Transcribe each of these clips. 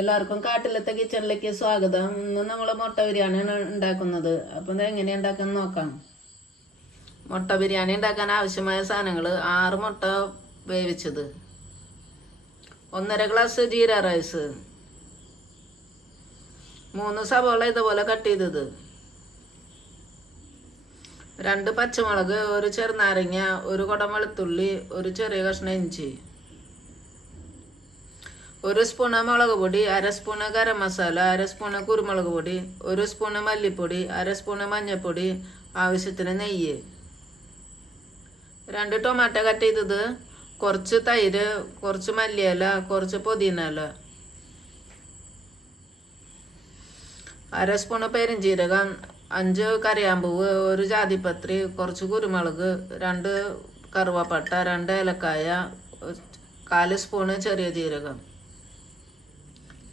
എല്ലാവർക്കും കാട്ടിലത്തെ കിച്ചണിലേക്ക് സ്വാഗതം. ഇന്ന് നമ്മൾ മുട്ട ബിരിയാണിയാണ് ഉണ്ടാക്കുന്നത്. അപ്പം ഇത് എങ്ങനെയാണ് ഉണ്ടാക്കുന്നത് നോക്കാം. മുട്ട ബിരിയാണി ഉണ്ടാക്കാൻ ആവശ്യമായ സാധനങ്ങൾ ആറ് മുട്ട വേവിച്ചത്. ഒന്നര ഗ്ലാസ് ജീര റൈസ്. മൂന്ന് സവോള ഇതുപോലെ കട്ട് ചെയ്തത്. രണ്ട് പച്ചമുളക് ഒരു ചെറുനാരങ്ങ ഒരു കുടം വെളുത്തുള്ളി ഒരു ചെറിയ കഷ്ണം ഇഞ്ചി. ഒരു സ്പൂണ് മുളക് പൊടി അര സ്പൂണ് ഗരം മസാല അര സ്പൂണ് കുരുമുളക് പൊടി ഒരു സ്പൂണ് മല്ലിപ്പൊടി അര സ്പൂണ് മഞ്ഞൾപ്പൊടി ആവശ്യത്തിന് നെയ്യ്. രണ്ട് ടൊമാറ്റോ കട്ട് ചെയ്തത്. കുറച്ച് തൈര് കുറച്ച് മല്ലിയില കുറച്ച് പുതിന ഇല. അര സ്പൂണ് പെരുംജീരകം അഞ്ച് കറിയാമ്പൂവ് ഒരു ജാതിപത്രി കുറച്ച് കുരുമുളക് രണ്ട് കറുവപ്പട്ട രണ്ട് ഏലക്കായ കാൽ സ്പൂണ് ചെറിയ ജീരകം.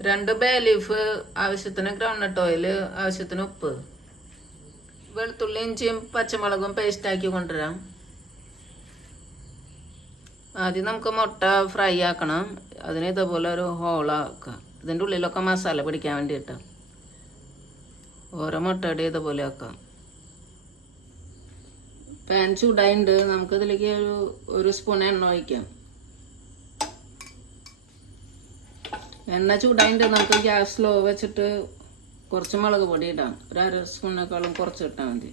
രണ്ട് ബേ ലീഫ് ആവശ്യത്തിന് ഗ്രൗണ്ട്നട്ട് ഓയിൽ ആവശ്യത്തിന് ഉപ്പ്. വെളുത്തുള്ളി ഇഞ്ചിയും പച്ചമുളകും പേസ്റ്റാക്കി കൊണ്ടുവരാം. ആദ്യം നമുക്ക് മുട്ട ഫ്രൈ ആക്കണം. അതിന് ഇതേപോലെ ഒരു ഹോളാക്കുക ഇതിന്റെ ഉള്ളിലൊക്കെ മസാല പിടിക്കാൻ വേണ്ടിയിട്ട്. ഓരോ മുട്ടയുടെ ഇതുപോലെ ആക്കാം. പാൻ ചൂടായിട്ടുണ്ട് നമുക്കിതിലേക്ക് ഒരു ഒരു സ്പൂൺ എണ്ണ ഒഴിക്കാം. എണ്ണ ചൂടായിട്ട് നമുക്ക് ഗ്യാസ് സ്ലോ വെച്ചിട്ട് കുറച്ച് മുളക് പൊടി ഇടാം. ഒരു അര സ്പൂണിനേക്കാളും കുറച്ച് ഇട്ടാൽ മതി.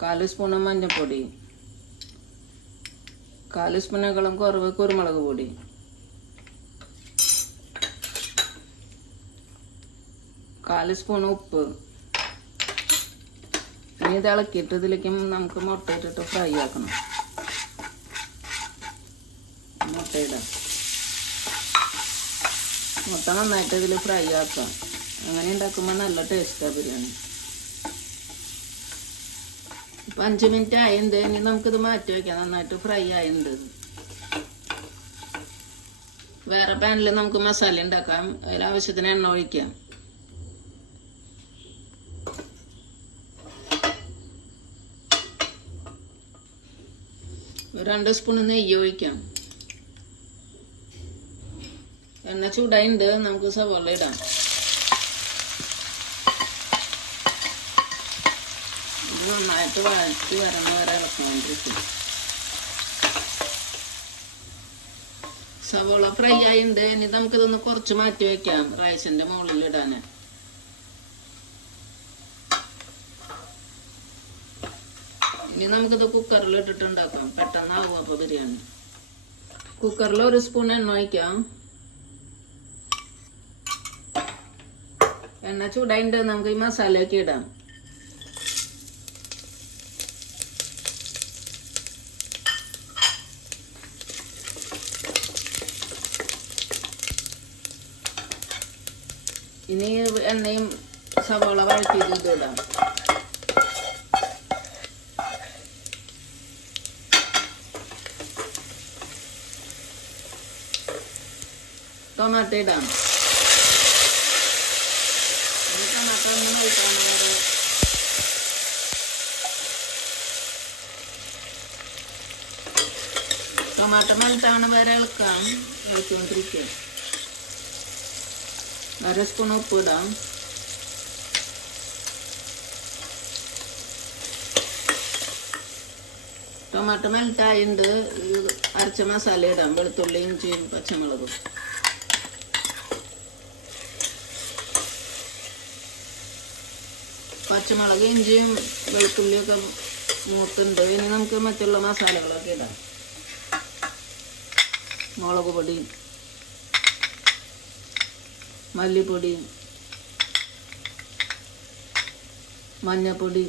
കാൽ സ്പൂണ് മഞ്ഞൾപ്പൊടി. കാൽ സ്പൂണിനേക്കാളും കുറവ് കുരുമുളക് പൊടി. കാൽ സ്പൂൺ ഉപ്പ്. ഇനി ഇത് ഇളക്കിയിട്ട് ഇതിലേക്ക് നമുക്ക് മുട്ട ഇട്ടിട്ട് ഫ്രൈ ആക്കണം മുട്ട ഇടാം മുട്ട നന്നായിട്ട് ഇതിൽ ഫ്രൈ ആക്കാം. അങ്ങനെ ഉണ്ടാക്കുമ്പോൾ നല്ല ടേസ്റ്റാണ് ബിരിയാണി. ഇപ്പം അഞ്ച് മിനിറ്റ് ആയിട്ടുണ്ട് ഇനി നമുക്കിത് മാറ്റി വയ്ക്കാം നന്നായിട്ട് ഫ്രൈ ആയിട്ടുണ്ട് വേറെ പാനിൽ നമുക്ക് മസാല ഉണ്ടാക്കാം അതിലാവശ്യത്തിന് എണ്ണ ഒഴിക്കാം. രണ്ട് സ്പൂൺ നെയ്യ് ഒഴിക്കാം. എണ്ണ ചൂടായിണ്ട് നമുക്ക് സവോള ഇടാം. ഇത് നന്നായിട്ട് വഴറ്റി വരണ വരെ ഇളക്കൊണ്ടിരിക്കും സവോള ഫ്രൈ ആയിണ്ട് ഇനി നമുക്കിതൊന്ന് കുറച്ച് മാറ്റി വെക്കാം റൈസിന്റെ മുകളിൽ ഇടാൻ ഇനി നമുക്കിത് കുക്കറിൽ ഇട്ടിട്ടുണ്ടാക്കാം പെട്ടെന്നാവും അപ്പൊ ബിരിയാണി. കുക്കറിൽ ഒരു സ്പൂൺ എണ്ണ ഒഴിക്കാം. എണ്ണ ചൂടായിട്ട് നമുക്ക് ഈ മസാലയൊക്കെ ഇടാം. ഇനി എണ്ണയും സവാള വഴറ്റിയിട്ട് ഇടാം ടൊമാറ്റോ ഇടാം. ഇനി ടൊമാറ്റോ ഒന്ന് നോക്കണം വരെ ടൊമാറ്റോ മെൽറ്റാവണ വരെ ഇളക്കാം ഇളക്കിക്കൊണ്ടിരിക്കുക അര സ്പൂൺ ഉപ്പ് ഇടാം ടൊമാറ്റോ മെൽറ്റായിണ്ട് അരച്ച മസാല ഇടാം വെളുത്തുള്ളി ഇഞ്ചിയും പച്ചമുളകും പച്ചമുളക് ഇഞ്ചിയും വെളുത്തുള്ളിയൊക്കെ മൂത്തുണ്ട്. ഇനി നമുക്ക് മറ്റുള്ള മസാലകളൊക്കെ ഇടാം. മുളക് പൊടി മല്ലിപ്പൊടി മഞ്ഞപ്പൊടി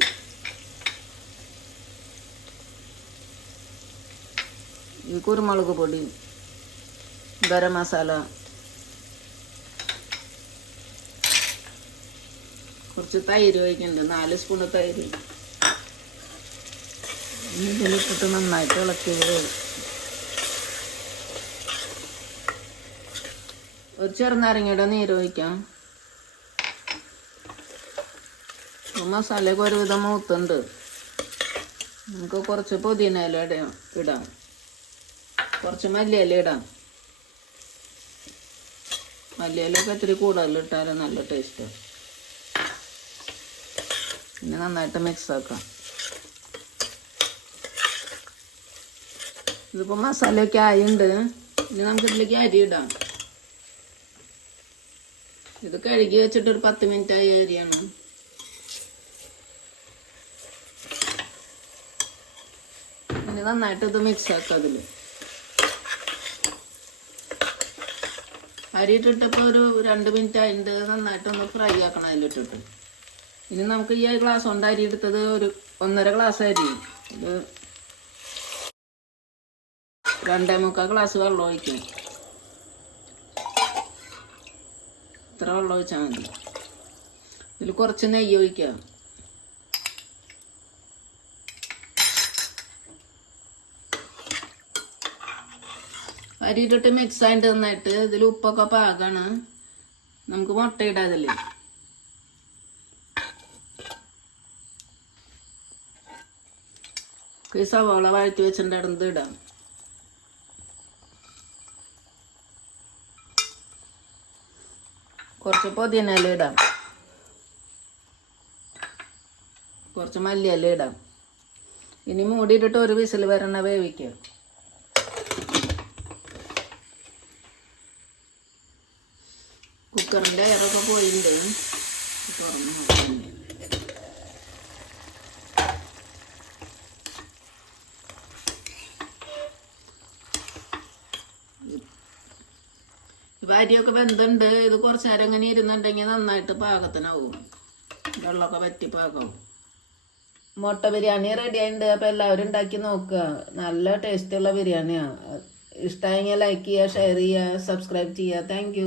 കുരുമുളക് പൊടി ഗരം മസാല കുറച്ച് തൈര് ഒഴിക്കുന്നുണ്ട് നാല് സ്പൂണ് തൈര്. ഇതിലിട്ടിട്ട് നന്നായിട്ട് ഇളക്കി ഒരു ചെറുനാരങ്ങയുടെ നീര് ഒഴിക്കാം. മസാലയൊക്കെ ഒരുവിധം മൂത്തുണ്ട്. നമുക്ക് കുറച്ച് പുതിന ഇല ഇടാം ഇടാം. കുറച്ച് മല്ലിയില ഇടാം. മല്ലിയിലൊക്കെ ഇത്തിരി കൂടുതൽ ഇട്ടാലും നല്ല ടേസ്റ്റ് പിന്നെ നന്നായിട്ട് മിക്സ് ആക്കാം. ഇതിപ്പോൾ മസാലയൊക്കെ ആയിണ്ട്. ഇനി നമുക്ക് ഇതിലേക്ക് അരി ഇടാം. ഇത് കഴുകി വെച്ചിട്ട് ഒരു പത്ത് മിനിറ്റ് ആയ അരിയാണ്. ഇനി നന്നായിട്ട് ഇത് മിക്സ് ആക്കാം അതിൽ അരി ഇട്ടിട്ടിപ്പോൾ ഒരു രണ്ട് മിനിറ്റ് ആയിട്ട് നന്നായിട്ട് ഒന്ന് ഫ്രൈ ആക്കണം അതിലിട്ടിട്ട്. ഇനി നമുക്ക് ഈ ഗ്ലാസ് കൊണ്ട് അരി എടുത്തത് ഒരു ഒന്നര ഗ്ലാസ് അരി. ഇത് രണ്ടേ മുക്കാൽ ഗ്ലാസ് വെള്ളം ഒഴിക്കും ഇത്ര വെള്ളം ഒഴിച്ചാൽ മതി. ഇതിൽ കുറച്ച് നെയ്യ് ഒഴിക്കുക. അരിയിട്ടിട്ട് മിക്സ് ആയിട്ട് നന്നായിട്ട് ഇതിൽ ഉപ്പൊക്കെ പാകാണ്. നമുക്ക് മുട്ട ഇടാം ഈ സവാള വഴറ്റി വെച്ചിട്ടുണ്ടായിരുന്നത് ഇടാം. കുറച്ച് പുതിനയില ഇടാം. കുറച്ച് മല്ലിയില ഇടാം. ഇനി മൂടിയിട്ടിട്ട് ഒരു വിസിൽ വരണ വേവിക്കുക കുക്കറിന്റെ എയറൊക്കെ പോയിട്ടുണ്ട്. തുറന്ന് ഇപ്പം അരിയൊക്കെ വെന്തുണ്ട്. ഇത് കുറച്ച് നേരം ഇങ്ങനെ ഇരുന്നുണ്ടെങ്കിൽ നന്നായിട്ട് പാകത്തിനാവും. വെള്ളമൊക്കെ വറ്റി പാകവും. മുട്ട ബിരിയാണി റെഡി ആയിട്ടുണ്ട് അപ്പോൾ എല്ലാവരും ഉണ്ടാക്കി നോക്കുക. നല്ല ടേസ്റ്റുള്ള ബിരിയാണിയാണ് ഇഷ്ടമായെങ്കിൽ ലൈക്ക് ചെയ്യുക ഷെയർ ചെയ്യുക സബ്സ്ക്രൈബ് ചെയ്യുക. താങ്ക്